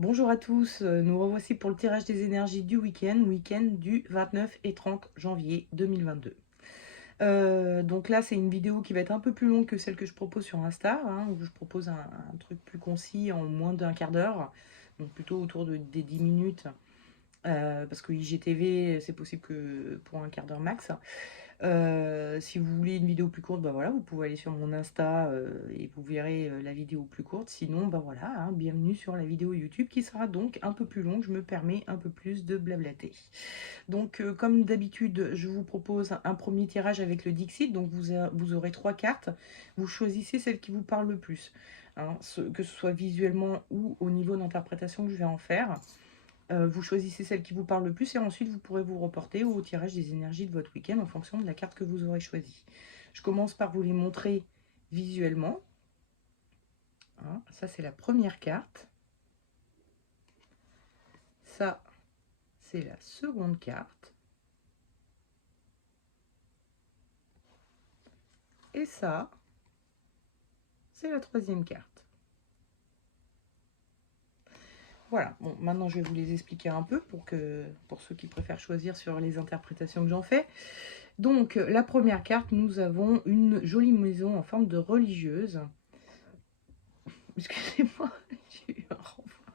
Bonjour à tous, nous revoici pour le tirage des énergies du week-end du 29 et 30 janvier 2022. Donc là, c'est une vidéo qui va être un peu plus longue que celle que je propose sur Insta, hein, où je propose un truc plus concis en moins d'un quart d'heure, donc plutôt autour des 10 minutes, parce que IGTV, c'est possible que pour un quart d'heure max. Si vous voulez une vidéo plus courte, bah voilà, vous pouvez aller sur mon Insta et vous verrez la vidéo plus courte. Sinon, bah voilà, hein, bienvenue sur la vidéo YouTube qui sera donc un peu plus longue. Je me permets un peu plus de blablater. Donc, comme d'habitude, je vous propose un premier tirage avec le Dixit. Donc, vous aurez 3 cartes. Vous choisissez celle qui vous parle le plus, hein, que ce soit visuellement ou au niveau d'interprétation que je vais en faire. Vous choisissez celle qui vous parle le plus et ensuite vous pourrez vous reporter au tirage des énergies de votre week-end en fonction de la carte que vous aurez choisie. Je commence par vous les montrer visuellement. Hein, ça, c'est la première carte. Ça, c'est la seconde carte. Et ça, c'est la troisième carte. Voilà, bon, maintenant je vais vous les expliquer un peu pour ceux qui préfèrent choisir sur les interprétations que j'en fais. Donc, la première carte, nous avons une jolie maison en forme de religieuse. Excusez-moi, j'ai eu un renvoi.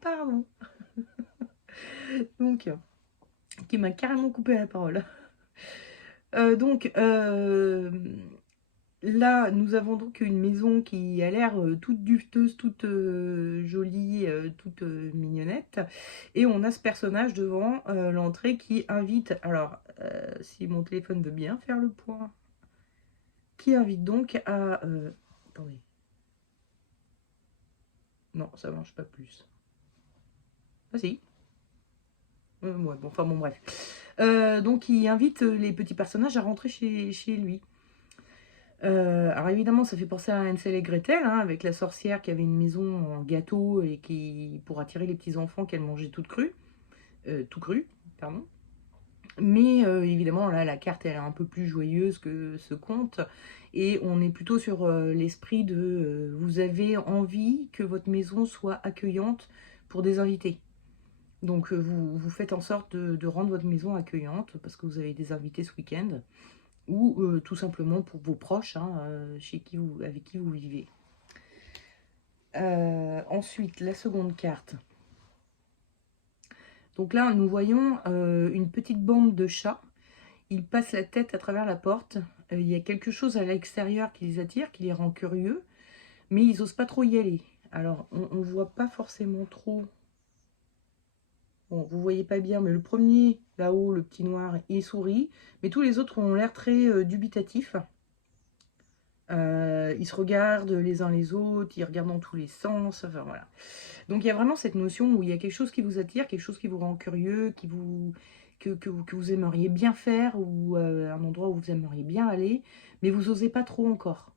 Pardon. Donc, qui m'a carrément coupé la parole. Donc, là, nous avons donc une maison qui a l'air toute dufteuse, toute jolie, toute mignonnette. Et on a ce personnage devant l'entrée qui invite, alors, si mon téléphone veut bien faire le point, qui invite donc à... attendez. Non, ça marche pas plus. Ah si. Ouais, bon, enfin bon, bref. Donc, il invite les petits personnages à rentrer chez lui. Alors évidemment, ça fait penser à Hansel et Gretel, hein, avec la sorcière qui avait une maison en gâteau et qui, pour attirer les petits-enfants qu'elle mangeait tout cru, pardon. Mais évidemment, là, la carte elle est un peu plus joyeuse que ce conte. Et on est plutôt sur l'esprit de vous avez envie que votre maison soit accueillante pour des invités. Donc vous faites en sorte de rendre votre maison accueillante parce que vous avez des invités ce week-end ou tout simplement pour vos proches, hein, avec qui vous vivez. Ensuite, la seconde carte. Donc là, nous voyons une petite bande de chats. Ils passent la tête à travers la porte. Il y a quelque chose à l'extérieur qui les attire, qui les rend curieux, mais ils n'osent pas trop y aller. Alors, on ne voit pas forcément trop. Bon, vous voyez pas bien, mais le premier, là-haut, le petit noir, il sourit. Mais tous les autres ont l'air très dubitatifs. Ils se regardent les uns les autres, ils regardent dans tous les sens, enfin voilà. Donc il y a vraiment cette notion où il y a quelque chose qui vous attire, quelque chose qui vous rend curieux, que vous aimeriez bien faire, ou un endroit où vous aimeriez bien aller, mais vous n'osez pas trop encore.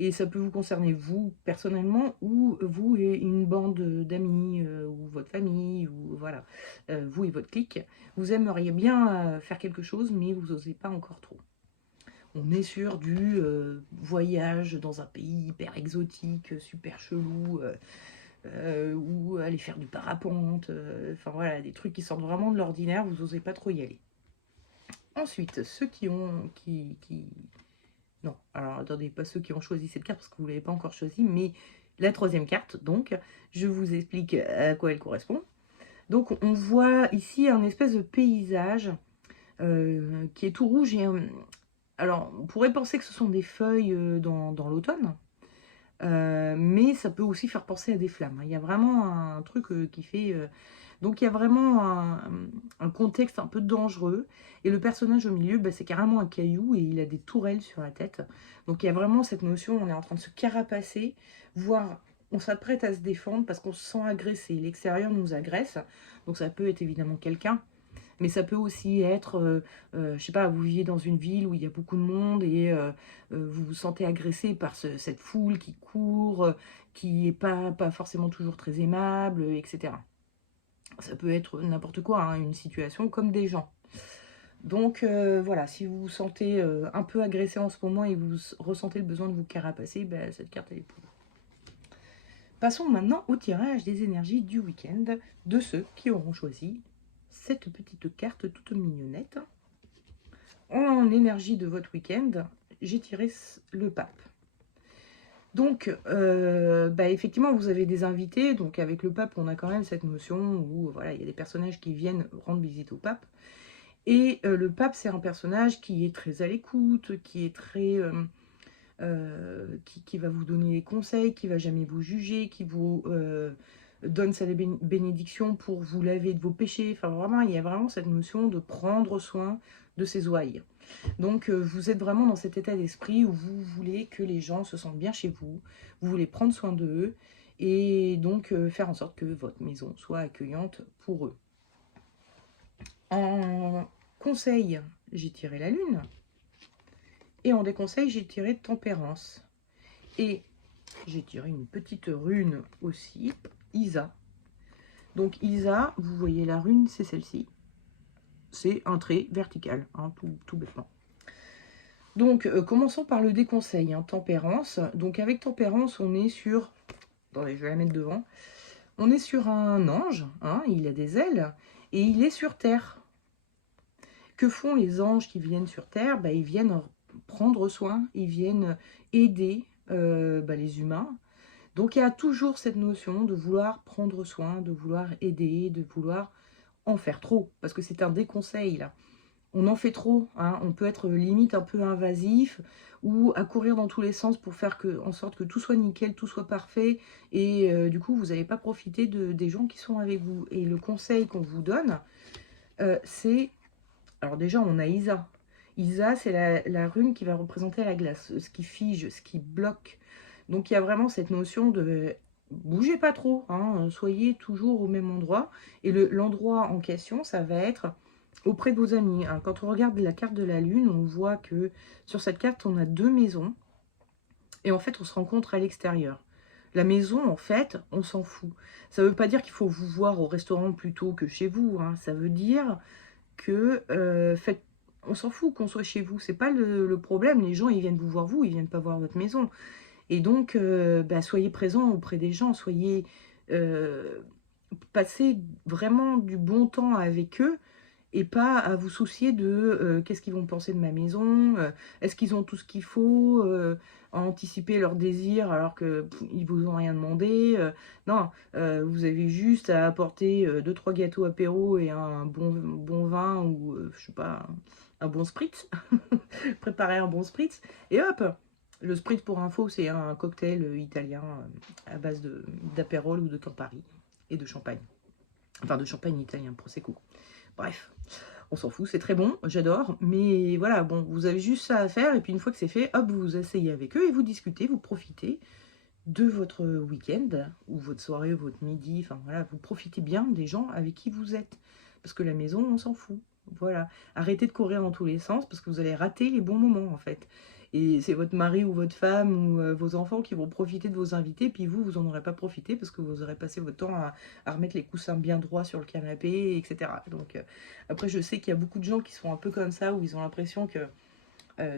Et ça peut vous concerner vous personnellement, ou vous et une bande d'amis, ou votre famille, ou voilà, vous et votre clique. Vous aimeriez bien faire quelque chose, mais vous n'osez pas encore trop. On est sur du voyage dans un pays hyper exotique, super chelou, ou aller faire du parapente, enfin voilà, des trucs qui sortent vraiment de l'ordinaire, vous n'osez pas trop y aller. Ensuite, ceux qui ont... Non, alors attendez, pas ceux qui ont choisi cette carte parce que vous ne l'avez pas encore choisie, mais la troisième carte, donc, je vous explique à quoi elle correspond. Donc on voit ici un espèce de paysage qui est tout rouge et alors, on pourrait penser que ce sont des feuilles dans l'automne, mais ça peut aussi faire penser à des flammes. Il y a vraiment un truc qui fait... donc, il y a vraiment un contexte un peu dangereux. Et le personnage au milieu, bah, c'est carrément un caillou et il a des tourelles sur la tête. Donc, il y a vraiment cette notion, on est en train de se carapacer, voire on s'apprête à se défendre parce qu'on se sent agressé. L'extérieur nous agresse. Donc, ça peut être évidemment quelqu'un. Mais ça peut aussi être, je sais pas, vous vivez dans une ville où il y a beaucoup de monde et vous vous sentez agressé par cette foule qui court, qui n'est pas forcément toujours très aimable, etc. Ça peut être n'importe quoi, hein, une situation comme des gens. Donc voilà, si vous vous sentez un peu agressé en ce moment et vous ressentez le besoin de vous carapacer, ben, cette carte elle est pour vous. Passons maintenant au tirage des énergies du week-end de ceux qui auront choisi cette petite carte toute mignonnette. En énergie de votre week-end, j'ai tiré le pape. Donc, effectivement, vous avez des invités. Donc, avec le pape, on a quand même cette notion où voilà, il y a des personnages qui viennent rendre visite au pape. Et le pape, c'est un personnage qui est très à l'écoute, qui est très... qui va vous donner des conseils, qui va jamais vous juger, qui vous donne sa bénédiction pour vous laver de vos péchés. Enfin, vraiment, il y a vraiment cette notion de prendre soin de ses ouailles. Donc, vous êtes vraiment dans cet état d'esprit où vous voulez que les gens se sentent bien chez vous, vous voulez prendre soin d'eux, et donc faire en sorte que votre maison soit accueillante pour eux. En conseil, j'ai tiré la lune, et en déconseil, j'ai tiré tempérance. Et j'ai tiré une petite rune aussi, Isa. Donc Isa, vous voyez la rune, c'est celle-ci. C'est un trait vertical, hein, tout bêtement. Donc commençons par le déconseil, hein, tempérance. Donc avec tempérance, on est sur... Attendez, je vais la mettre devant. On est sur un ange, hein, il a des ailes, et il est sur Terre. Que font les anges qui viennent sur Terre? Ils viennent prendre soin, ils viennent aider les humains. Donc il y a toujours cette notion de vouloir prendre soin, de vouloir aider, de vouloir en faire trop, parce que c'est un déconseil là. On en fait trop, hein. On peut être limite un peu invasif ou à courir dans tous les sens pour faire en sorte que tout soit nickel, tout soit parfait, et du coup vous n'allez pas profiter des gens qui sont avec vous. Et le conseil qu'on vous donne, c'est... Alors déjà on a Isa. Isa, c'est la rune qui va représenter la glace, ce qui fige, ce qui bloque. Donc il y a vraiment cette notion de bougez pas trop, hein, soyez toujours au même endroit. Et l'endroit en question, ça va être auprès de vos amis, hein. Quand on regarde la carte de la lune, on voit que sur cette carte, on a 2 maisons. Et en fait, on se rencontre à l'extérieur. La maison, en fait, on s'en fout. Ça ne veut pas dire qu'il faut vous voir au restaurant plutôt que chez vous, hein. Ça veut dire que on s'en fout qu'on soit chez vous. C'est pas le problème. Les gens, ils viennent vous voir vous, ils viennent pas voir votre maison. Et donc, soyez présents auprès des gens, passez vraiment du bon temps avec eux et pas à vous soucier de qu'est-ce qu'ils vont penser de ma maison, est-ce qu'ils ont tout ce qu'il faut, à anticiper leurs désirs alors que ils vous ont rien demandé. Non, vous avez juste à apporter 2-3 gâteaux apéro et un bon vin ou je sais pas, un bon spritz, préparer un bon spritz et hop. Le spritz, pour info, c'est un cocktail italien à base d'apérole ou de Campari et de champagne. Enfin, de champagne italien, Prosecco. Bref, on s'en fout, c'est très bon, j'adore. Mais voilà, bon, vous avez juste ça à faire. Et puis une fois que c'est fait, hop, vous vous asseyez avec eux et vous discutez, vous profitez de votre week-end, ou votre soirée, ou votre midi. Enfin voilà, vous profitez bien des gens avec qui vous êtes. Parce que la maison, on s'en fout. Voilà. Arrêtez de courir dans tous les sens parce que vous allez rater les bons moments en fait. Et c'est votre mari ou votre femme ou vos enfants qui vont profiter de vos invités, puis vous n'en aurez pas profité parce que vous aurez passé votre temps à remettre les coussins bien droits sur le canapé, etc. Donc après, je sais qu'il y a beaucoup de gens qui sont un peu comme ça, où ils ont l'impression que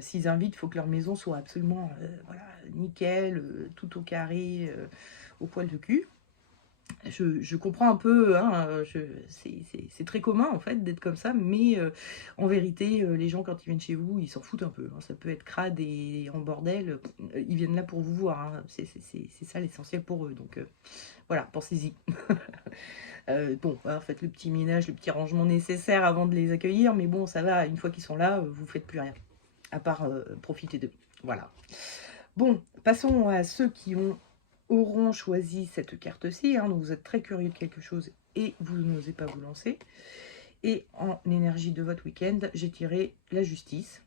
s'ils invitent, il faut que leur maison soit absolument voilà, nickel, tout au carré, au poil de cul. Je comprends un peu, hein, c'est très commun en fait d'être comme ça, mais en vérité, les gens quand ils viennent chez vous, ils s'en foutent un peu, hein. Ça peut être crade et en bordel, ils viennent là pour vous voir, hein. C'est ça l'essentiel pour eux, donc voilà, pensez-y. Bon, hein, faites le petit ménage, le petit rangement nécessaire avant de les accueillir, mais bon, ça va, une fois qu'ils sont là, vous faites plus rien, à part profiter d'eux. Voilà. Bon, passons à ceux qui auront choisi cette carte-ci, hein, donc vous êtes très curieux de quelque chose et vous n'osez pas vous lancer. Et en énergie de votre week-end, j'ai tiré la justice.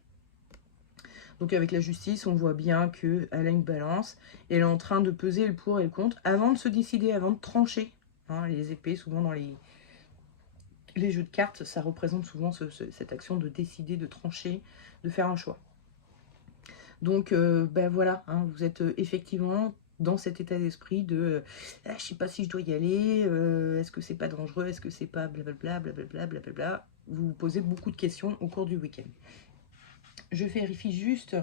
Donc avec la justice, on voit bien qu'elle a une balance. Elle est en train de peser le pour et le contre avant de se décider, avant de trancher. Hein, les épées, souvent dans les jeux de cartes, ça représente souvent cette action de décider, de trancher, de faire un choix. Donc voilà, hein, vous êtes effectivement dans cet état d'esprit de je sais pas si je dois y aller, est-ce que c'est pas dangereux, est-ce que c'est pas blablabla, blablabla, blablabla. Vous vous posez beaucoup de questions au cours du week-end. Je vérifie juste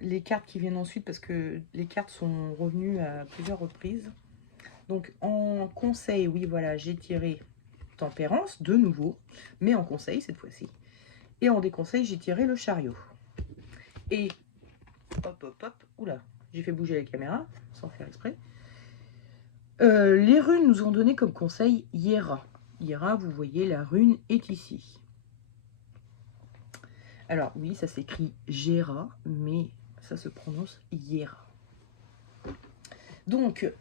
les cartes qui viennent ensuite parce que les cartes sont revenues à plusieurs reprises. Donc en conseil, oui voilà, j'ai tiré tempérance de nouveau, mais en conseil cette fois-ci. Et en déconseil, j'ai tiré le chariot. Et hop hop hop, oula, j'ai fait bouger la caméra sans faire exprès. Les runes nous ont donné comme conseil Hiera. Hiera, vous voyez, la rune est ici. Alors oui, ça s'écrit Gera, mais ça se prononce Hiera. Donc,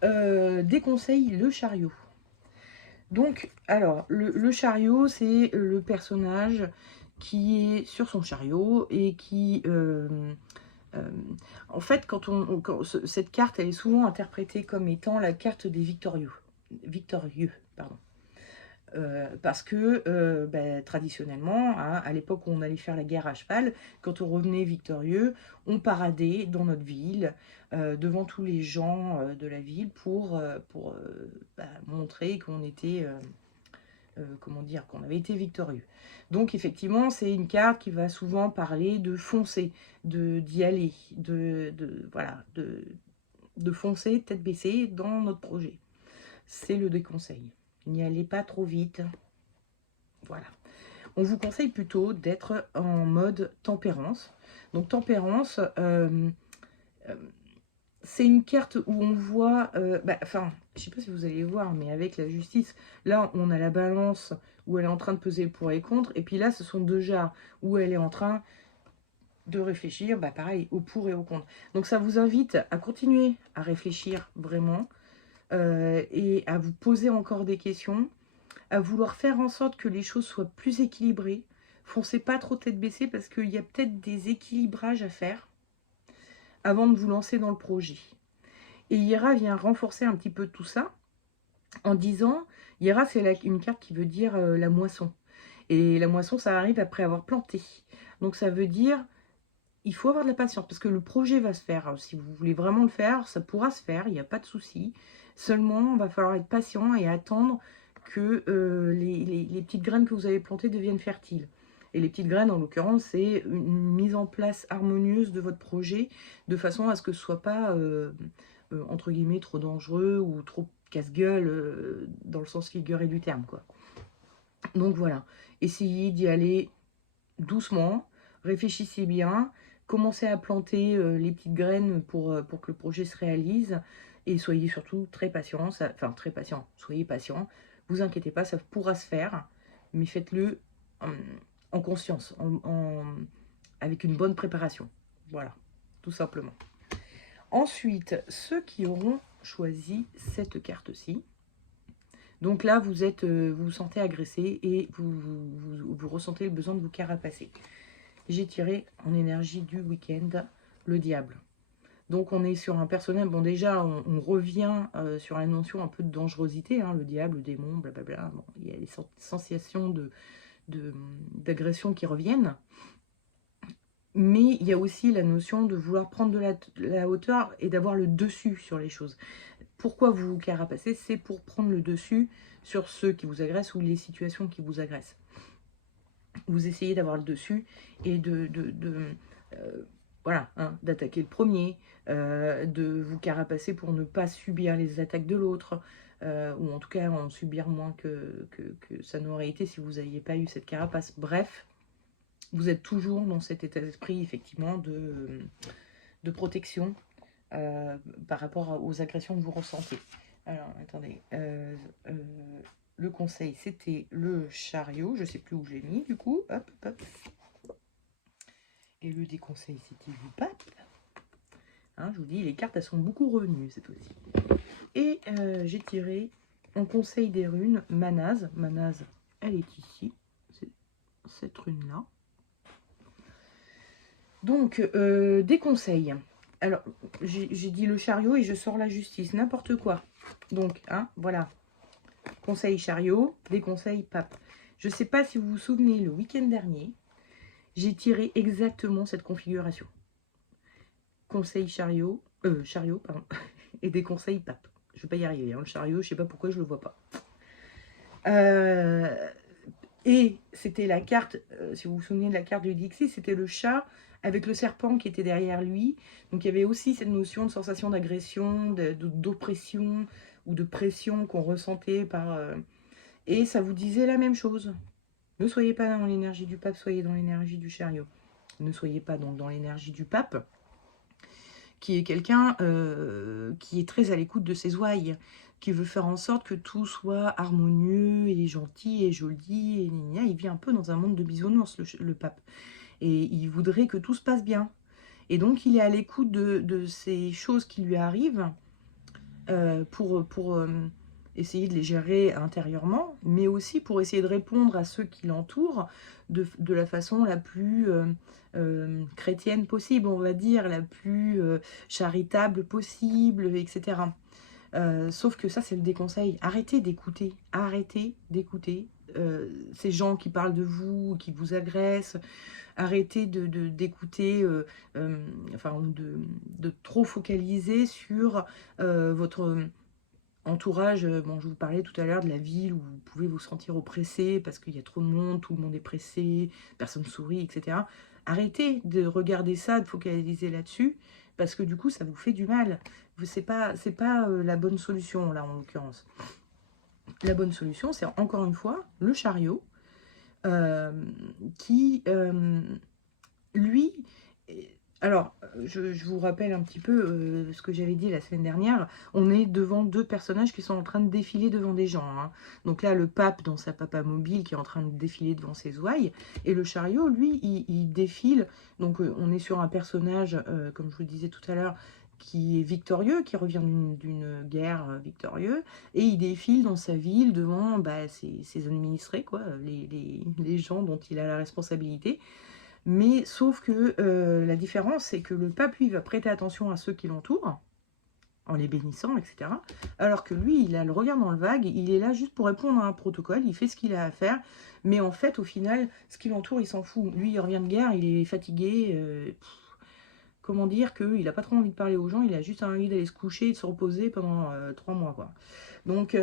déconseille le chariot. Donc, alors, le chariot, c'est le personnage qui est sur son chariot et qui... en fait, cette carte, elle est souvent interprétée comme étant la carte des victorieux. Victorieux, pardon. Parce que traditionnellement, hein, à l'époque où on allait faire la guerre à cheval, quand on revenait victorieux, on paradait dans notre ville, devant tous les gens de la ville pour montrer qu'on était, comment dire, qu'on avait été victorieux. Donc effectivement, c'est une carte qui va souvent parler de foncer, d'y aller, voilà, de foncer tête baissée dans notre projet. C'est le déconseil. N'y allez pas trop vite. Voilà. On vous conseille plutôt d'être en mode tempérance. Donc tempérance, c'est une carte où on voit, enfin, je ne sais pas si vous allez voir, mais avec la justice, là, on a la balance où elle est en train de peser le pour et contre. Et puis là, ce sont deux jarres où elle est en train de réfléchir, pareil, au pour et au contre. Donc ça vous invite à continuer à réfléchir vraiment et à vous poser encore des questions, à vouloir faire en sorte que les choses soient plus équilibrées. Foncez pas trop tête baissée parce qu'il y a peut-être des équilibrages à faire avant de vous lancer dans le projet. Et Hiera vient renforcer un petit peu tout ça en disant, Hiera c'est une carte qui veut dire la moisson. Et la moisson, ça arrive après avoir planté. Donc ça veut dire, il faut avoir de la patience parce que le projet va se faire. Si vous voulez vraiment le faire, ça pourra se faire, il n'y a pas de souci. Seulement, il va falloir être patient et attendre que les petites graines que vous avez plantées deviennent fertiles. Et les petites graines, en l'occurrence, c'est une mise en place harmonieuse de votre projet, de façon à ce que ce ne soit pas, entre guillemets, trop dangereux ou trop casse-gueule, dans le sens figuré du terme, quoi. Donc voilà, essayez d'y aller doucement, réfléchissez bien, commencez à planter les petites graines pour que le projet se réalise, et soyez surtout très patient, enfin très patient, soyez patient, vous inquiétez pas, ça pourra se faire, mais faites-le en conscience, avec une bonne préparation, voilà, tout simplement. Ensuite, ceux qui auront choisi cette carte-ci, donc là, vous vous sentez agressé et vous ressentez le besoin de vous carapacer. J'ai tiré en énergie du week-end le diable. Donc on est sur un personnage, bon déjà on revient sur la notion un peu de dangerosité, hein, le diable, le démon, blablabla. Bon, il y a des sensations d'agression qui reviennent. Mais il y a aussi la notion de vouloir prendre de la hauteur et d'avoir le dessus sur les choses. Pourquoi vous vous carapacez? C'est pour prendre le dessus sur ceux qui vous agressent ou les situations qui vous agressent. Vous essayez d'avoir le dessus et voilà, hein, d'attaquer le premier, de vous carapacer pour ne pas subir les attaques de l'autre, ou en tout cas en subir moins que ça n'aurait été si vous n'aviez pas eu cette carapace. Bref, vous êtes toujours dans cet état d'esprit, effectivement, de protection par rapport aux agressions que vous ressentez. Alors, attendez. Le conseil, c'était le chariot. Je ne sais plus où je l'ai mis, du coup. Hop, hop. Et le déconseil, c'était le pape. Hein, je vous dis, les cartes, elles sont beaucoup revenues cette fois-ci. Et j'ai tiré en conseil des runes Manaz. Manaz, elle est ici. C'est cette rune-là. Donc, des conseils. Alors, j'ai dit le chariot et je sors la justice. N'importe quoi. Donc, hein, voilà. Conseil chariot, des conseils pape. Je ne sais pas si vous vous souvenez, le week-end dernier, j'ai tiré exactement cette configuration. Conseil chariot, pardon, et des conseils pape. Je ne vais pas y arriver. Hein, le chariot, je ne sais pas pourquoi je ne le vois pas. Et c'était la carte, si vous vous souvenez de la carte du Dixie, c'était le chat avec le serpent qui était derrière lui. Donc il y avait aussi cette notion de sensation d'agression, d'oppression. ou de pression qu'on ressentait par... et ça vous disait la même chose. Ne soyez pas dans l'énergie du pape, soyez dans l'énergie du chariot. Ne soyez pas donc dans l'énergie du pape, qui est quelqu'un qui est très à l'écoute de ses ouailles, qui veut faire en sorte que tout soit harmonieux et gentil et joli. Et il vit un peu dans un monde de bisounours, le pape. Et il voudrait que tout se passe bien. Et donc, il est à l'écoute de ces choses qui lui arrivent pour essayer de les gérer intérieurement, mais aussi pour essayer de répondre à ceux qui l'entourent de la façon la plus chrétienne possible, on va dire, la plus charitable possible, etc. Sauf que ça, c'est le déconseil. Arrêtez d'écouter. Arrêtez d'écouter ces gens qui parlent de vous, qui vous agressent. Arrêtez d'écouter, enfin, de trop focaliser sur votre entourage. Bon, je vous parlais tout à l'heure de la ville où vous pouvez vous sentir oppressé parce qu'il y a trop de monde, tout le monde est pressé, personne sourit, etc. Arrêtez de regarder ça, de focaliser là-dessus, parce que du coup, ça vous fait du mal. C'est pas la bonne solution, là, en l'occurrence. La bonne solution, c'est encore une fois le chariot, euh, qui, lui, alors, je vous rappelle un petit peu ce que j'avais dit la semaine dernière. On est devant deux personnages qui sont en train de défiler devant des gens, hein. Donc là, le pape dans sa papa mobile qui est en train de défiler devant ses ouailles. Et le chariot, lui, il défile. Donc on est sur un personnage, comme je vous le disais tout à l'heure, qui est victorieux, qui revient d'une guerre victorieuse. Et il défile dans sa ville devant ses administrés, quoi, les gens dont il a la responsabilité. Mais sauf que la différence, c'est que le pape, lui, va prêter attention à ceux qui l'entourent, en les bénissant, etc. Alors que lui, il a le regard dans le vague, il est là juste pour répondre à un protocole, il fait ce qu'il a à faire, mais en fait, au final, ce qui l'entoure, il s'en fout. Lui, il revient de guerre, il est fatigué, comment dire qu'il n'a pas trop envie de parler aux gens, il a juste envie d'aller se coucher et de se reposer pendant 3 mois, quoi. Donc,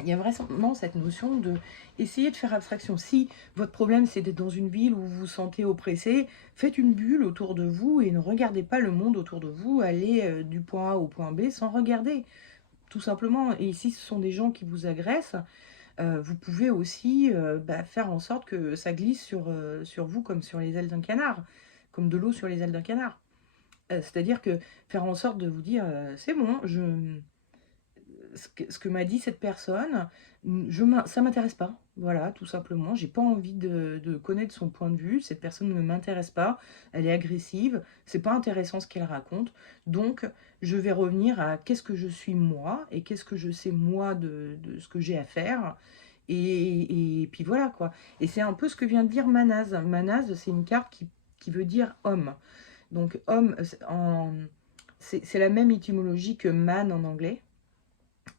il y a vraiment cette notion de essayer de faire abstraction. Si votre problème c'est d'être dans une ville où vous vous sentez oppressé, faites une bulle autour de vous et ne regardez pas le monde autour de vous aller du point A au point B sans regarder, tout simplement. Et si ce sont des gens qui vous agressent, vous pouvez aussi faire en sorte que ça glisse sur vous comme sur les ailes d'un canard, comme de l'eau sur les ailes d'un canard. C'est-à-dire que faire en sorte de vous dire c'est bon, ce que m'a dit cette personne, ça m'intéresse pas. Voilà, tout simplement. J'ai pas envie de connaître son point de vue. Cette personne ne m'intéresse pas. Elle est agressive. C'est pas intéressant ce qu'elle raconte. Donc, je vais revenir à qu'est-ce que je suis moi et qu'est-ce que je sais moi de ce que j'ai à faire. Et puis voilà quoi. Et c'est un peu ce que vient de dire Manaz. Manaz, c'est une carte qui veut dire homme. Donc, homme, c'est la même étymologie que man en anglais,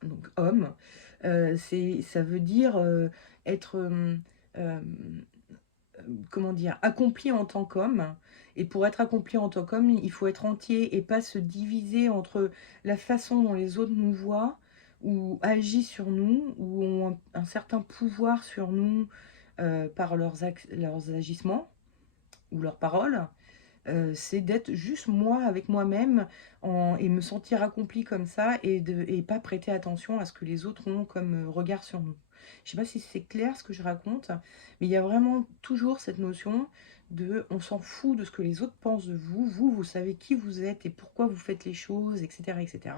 donc homme, ça veut dire être, comment dire, accompli en tant qu'homme. Et pour être accompli en tant qu'homme, il faut être entier et pas se diviser entre la façon dont les autres nous voient ou agissent sur nous, ou ont un certain pouvoir sur nous par leurs agissements ou leurs paroles. C'est d'être juste moi avec moi-même et me sentir accompli comme ça et pas prêter attention à ce que les autres ont comme regard sur nous. Je sais pas si c'est clair ce que je raconte, mais il y a vraiment toujours cette notion de on s'en fout de ce que les autres pensent de vous. Vous savez qui vous êtes et pourquoi vous faites les choses, etc. etc.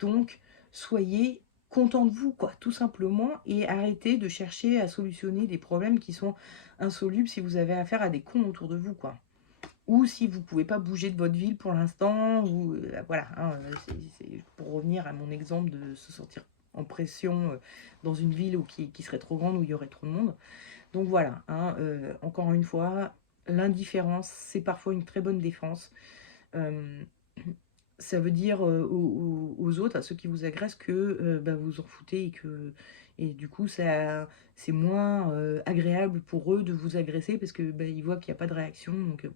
Donc, soyez content de vous, quoi, tout simplement, et arrêtez de chercher à solutionner des problèmes qui sont insolubles si vous avez affaire à des cons autour de vous, quoi. Ou si vous ne pouvez pas bouger de votre ville pour l'instant, ou voilà, hein, c'est pour revenir à mon exemple de se sentir en pression dans une ville qui serait trop grande, où il y aurait trop de monde. Donc voilà, hein, encore une fois, l'indifférence, c'est parfois une très bonne défense. Euh, Ça veut dire aux autres, à ceux qui vous agressent, que vous en foutez et du coup, c'est moins agréable pour eux de vous agresser parce que ils voient qu'il n'y a pas de réaction. Donc,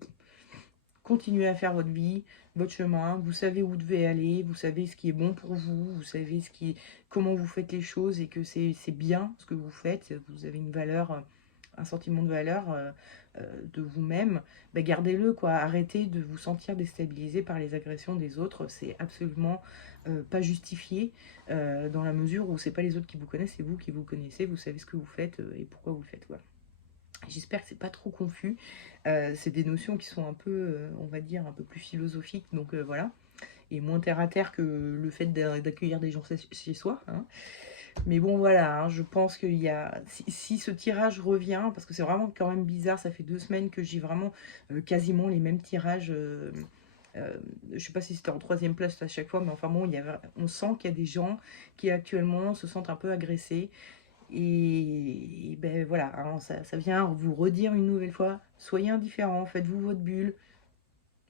continuez à faire votre vie, votre chemin, vous savez où vous devez aller, vous savez ce qui est bon pour vous, vous savez comment vous faites les choses et que c'est bien ce que vous faites, vous avez une valeur un sentiment de valeur de vous-même, bah, gardez-le, quoi. Arrêtez de vous sentir déstabilisé par les agressions des autres. C'est absolument pas justifié dans la mesure où c'est pas les autres qui vous connaissent, c'est vous qui vous connaissez, vous savez ce que vous faites et pourquoi vous le faites. Voilà. J'espère que c'est pas trop confus. C'est des notions qui sont un peu, on va dire, un peu plus philosophiques, donc voilà. Et moins terre à terre que le fait d'accueillir des gens chez soi. Hein. Mais bon, voilà, hein, je pense qu'il y a... Si ce tirage revient, parce que c'est vraiment quand même bizarre, ça fait 2 semaines que j'ai vraiment quasiment les mêmes tirages. Je sais pas si c'était en 3e place à chaque fois, mais enfin bon, on sent qu'il y a des gens qui actuellement se sentent un peu agressés. Et ben voilà, hein, ça vient vous redire une nouvelle fois, soyez indifférents, faites-vous votre bulle,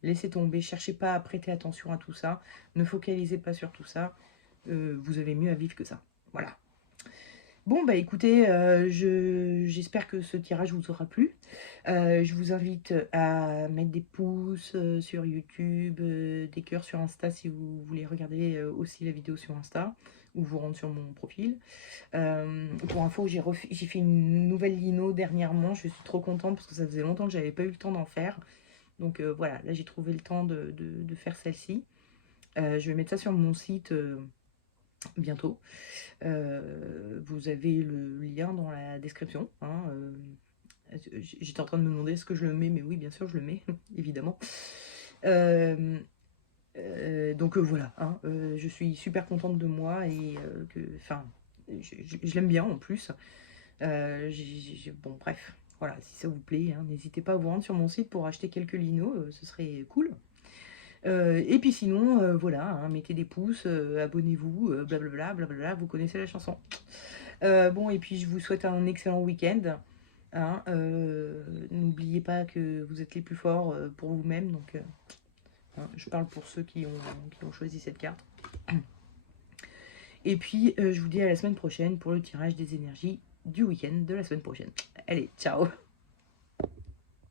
laissez tomber, cherchez pas à prêter attention à tout ça, ne focalisez pas sur tout ça, vous avez mieux à vivre que ça. Voilà. Bon, bah écoutez, j'espère que ce tirage vous aura plu. Je vous invite à mettre des pouces sur YouTube, des cœurs sur Insta si vous voulez regarder aussi la vidéo sur Insta, ou vous rendre sur mon profil. Pour info, j'ai fait une nouvelle lino dernièrement, je suis trop contente parce que ça faisait longtemps que j'avais pas eu le temps d'en faire. Donc voilà, là j'ai trouvé le temps de faire celle-ci. Je vais mettre ça sur mon site bientôt. Vous avez le lien dans la description. Hein, j'étais en train de me demander est-ce que je le mets, mais oui, bien sûr, je le mets, évidemment. Donc voilà, hein, je suis super contente de moi et enfin, je l'aime bien en plus. Bon, bref, voilà, si ça vous plaît, hein, n'hésitez pas à vous rendre sur mon site pour acheter quelques linos, ce serait cool. Et puis sinon, voilà, hein, mettez des pouces, abonnez-vous, blablabla, blablabla, vous connaissez la chanson. Bon, et puis je vous souhaite un excellent week-end. Hein, n'oubliez pas que vous êtes les plus forts pour vous-même, donc hein, je parle pour ceux qui ont choisi cette carte. Et puis je vous dis à la semaine prochaine pour le tirage des énergies du week-end de la semaine prochaine. Allez, ciao!